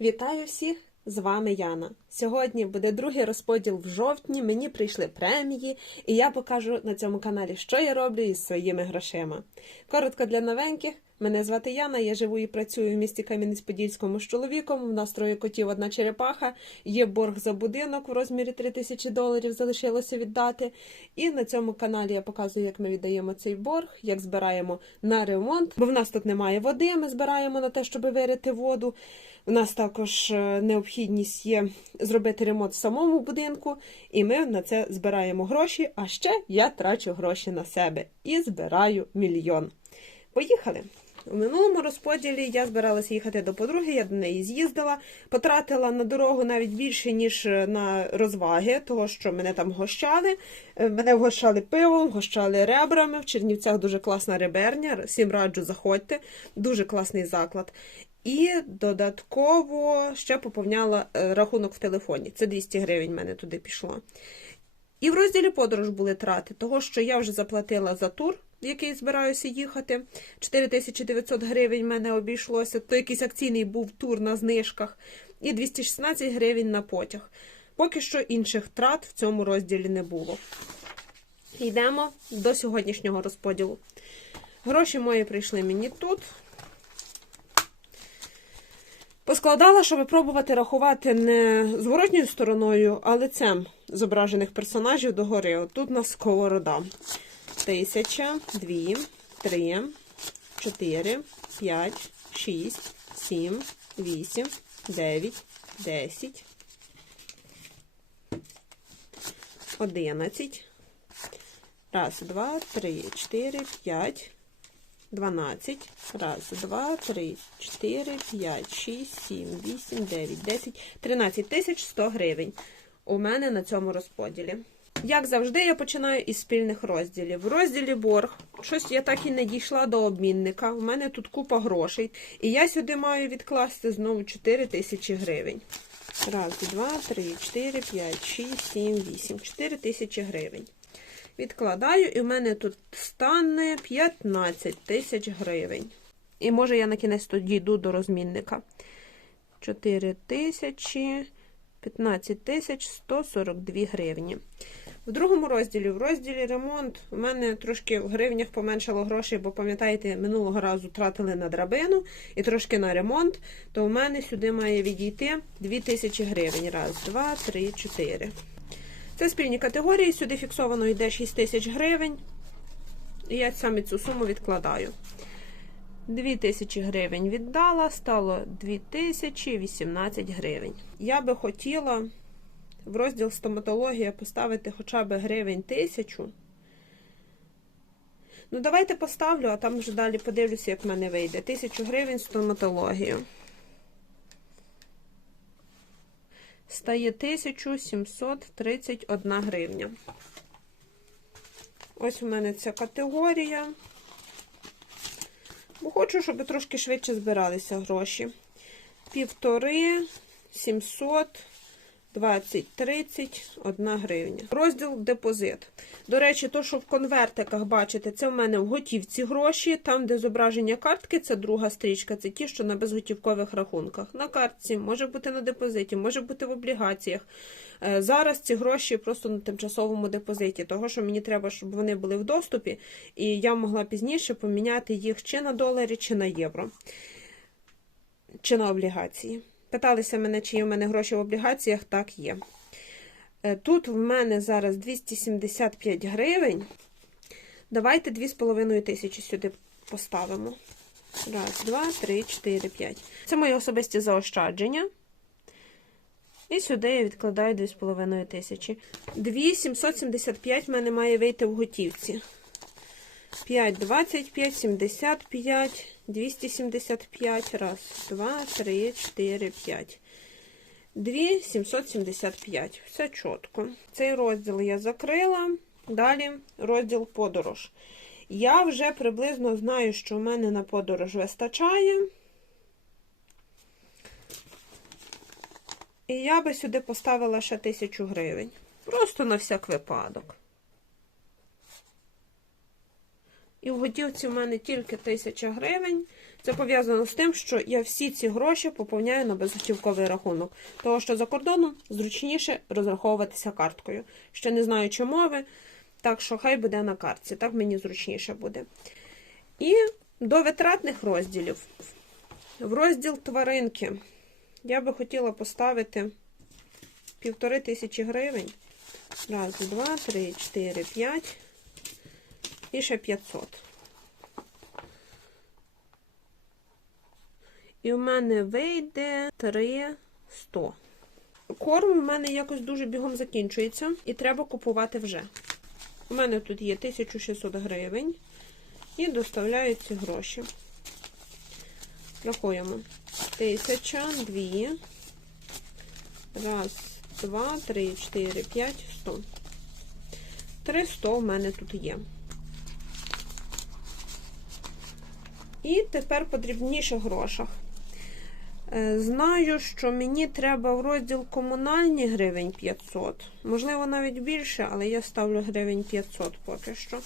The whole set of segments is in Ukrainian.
Вітаю всіх! З вами Яна. Сьогодні буде другий розподіл в жовтні. Мені прийшли премії, і я покажу на цьому каналі, що я роблю із своїми грошима. Коротко для новеньких. Мене звати Яна, я живу і працюю в місті Кам'янець-Подільському з чоловіком. В нас троє котів, одна черепаха. Є борг за будинок в розмірі 3 тисячі доларів, залишилося віддати. І на цьому каналі я показую, як ми віддаємо цей борг, як збираємо на ремонт. Бо в нас тут немає води, ми збираємо на те, щоб вирити воду. У нас також е, необхідність є зробити ремонт в самому будинку, і ми на це збираємо гроші. А ще я трачу гроші на себе і збираю мільйон. Поїхали! У минулому розподілі я збиралася їхати до подруги, я до неї з'їздила, потратила на дорогу навіть більше, ніж на розваги, того що мене там гощали. Е, Мене вгощали пивом, вгощали ребрами. В Чернівцях дуже класна реберня. Всім раджу, заходьте. Дуже класний заклад. І додатково ще поповняла е, рахунок в телефоні. Це 200 гривень в мене туди пішло. І в розділі подорож були трати, того що я вже заплатила за тур, в який збираюся їхати. 4900 гривень в мене обійшлося. То якийсь акційний був тур на знижках. І 216 гривень на потяг. Поки що інших трат в цьому розділі не було. Йдемо до сьогоднішнього розподілу. Гроші мої прийшли мені тут. Поскладала, щоб пробувати рахувати не зворотньою стороною, а лицем зображених персонажів догори. От тут у нас сковорода. Тисяча, дві, три, чотири, п'ять, шість, сім, вісім, дев'ять, десять, одинадцять. Раз, два, три, чотири, п'ять. 12. Раз, два, три, чотири, п'ять, шість, сім, вісім, дев'ять, десять, тринадцять тисяч сто гривень у мене на цьому розподілі. Як завжди, я починаю із спільних розділів. В розділі борг, щось я так і не дійшла до обмінника. У мене тут купа грошей. І я сюди маю відкласти знову 4 тисячі гривень. Раз, два, три, чотири, п'ять, шість, сім, вісім. 4 тисячі гривень. Відкладаю, і в мене тут стане 15 тисяч гривень. І може я на кінець тоді йду до розмінника. 4 тисячі, 15 тисяч 142 гривні. В другому розділі, в розділі ремонт, у мене трошки в гривнях поменшало грошей, бо, пам'ятаєте, минулого разу тратили на драбину і трошки на ремонт, то у мене сюди має відійти 2 тисячі гривень. Раз, два, три, чотири. Це спільні категорії, сюди фіксовано йде 6 тисяч гривень. І я саме цю суму відкладаю. 2 тисячі гривень віддала, стало 2018 гривень. Я би хотіла в розділ стоматологія поставити хоча б гривень тисячу. Ну, давайте поставлю, а там вже далі подивлюся, як в мене вийде. Тисячу гривень стоматологію. стає 1731 гривня. Ось у мене ця категорія. Бо хочу, щоб трошки швидше збиралися гроші. Півтори, 700, 20, 30, 1 гривня. Розділ депозит. До речі, то, що в конвертиках бачите, це в мене в готівці гроші. Там, де зображення картки, це друга стрічка, це ті, що на безготівкових рахунках. На картці, може бути на депозиті, може бути в облігаціях. Е, Зараз ці гроші просто на тимчасовому депозиті, того, що мені треба, щоб вони були в доступі, і я могла пізніше поміняти їх чи на доларі, чи на євро, чи на облігації. Питалися мене, чи є в мене гроші в облігаціях, так є. Е, Тут в мене зараз 275 гривень. Давайте 2,5 тисячі сюди поставимо. Раз, два, три, чотири, п'ять. Це мої особисті заощадження. І сюди я відкладаю 2,5 тисячі. 2,775 в мене має вийти в готівці. 5, 25, 75, 275, раз, два, три, чотири, п'ять. 2, 775. Все чітко. Цей розділ я закрила. Далі розділ подорож. Я вже приблизно знаю, що в мене на подорож вистачає. І я би сюди поставила ще тисячу гривень. Просто на всяк випадок. І в готівці в мене тільки 1000 гривень. Це пов'язано з тим, що я всі ці гроші поповняю на безготівковий рахунок. Того, що за кордоном зручніше розраховуватися карткою. Ще не знаю, чи мови, так що хай буде на картці, так мені зручніше буде. І до витратних розділів. В розділ тваринки я би хотіла поставити півтори тисячі гривень. Раз, два, три, чотири, п'ять. І ще 500. І в мене вийде 300. Корм у мене якось дуже бігом закінчується, і треба купувати вже. У мене тут є 1600 гривень. І доставляю ці гроші. Рахуємо. Тисяча, дві. Раз, два, три, чотири, п'ять, сто. Триста у мене тут є. І тепер по дрібніших грошах. Е, Знаю, що мені треба в розділ комунальні гривень 500. Можливо, навіть більше, але я ставлю гривень 500 поки що.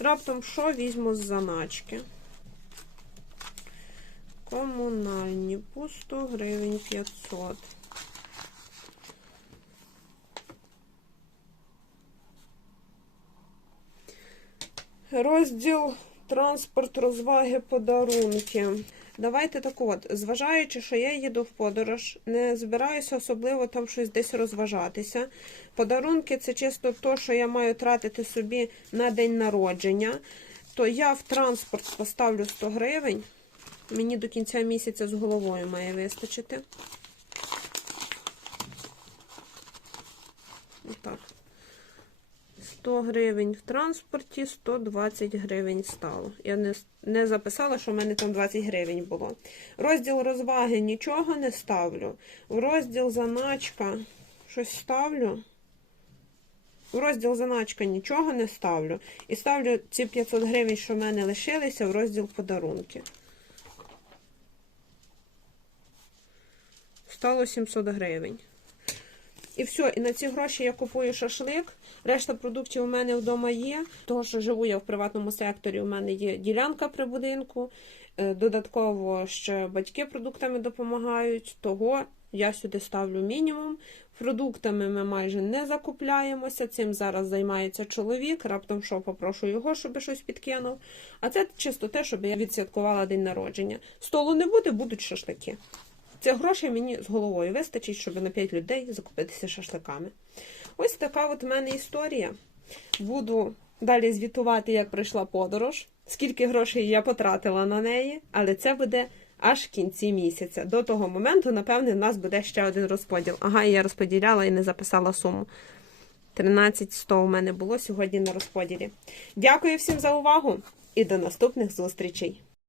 Раптом що візьму з заначки. Комунальні 100 гривень 500. Розділ транспорт, розваги, подарунки. Давайте так от, зважаючи, що я їду в подорож, не збираюся особливо там щось десь розважатися. Подарунки це чисто то, що я маю тратити собі на день народження. То я в транспорт поставлю 100 гривень. Мені до кінця місяця з головою має вистачити. Так. 100 гривень в транспорті, 120 гривень стало. Я не, не записала, що в мене там 20 гривень було. Розділ розваги нічого не ставлю. В розділ заначка щось ставлю. В розділ заначка нічого не ставлю. І ставлю ці 500 гривень, що в мене лишилися, в розділ подарунки. Стало 700 гривень. І все, і на ці гроші я купую шашлик. Решта продуктів у мене вдома є. Того, що живу я в приватному секторі, у мене є ділянка при будинку. Е, Додатково ще батьки продуктами допомагають. Того я сюди ставлю мінімум. Продуктами ми майже не закупляємося. Цим зараз займається чоловік. Раптом що попрошу його, щоб щось підкинув. А це чисто те, щоб я відсвяткувала день народження. Столу не буде, будуть шашлики. Це грошей мені з головою вистачить, щоб на 5 людей закупитися шашликами. Ось така от у мене історія. Буду далі звітувати, як пройшла подорож, скільки грошей я потратила на неї, але це буде аж в кінці місяця. До того моменту, напевне, в нас буде ще один розподіл. Ага, я розподіляла і не записала суму. 1300 у мене було сьогодні на розподілі. Дякую всім за увагу і до наступних зустрічей!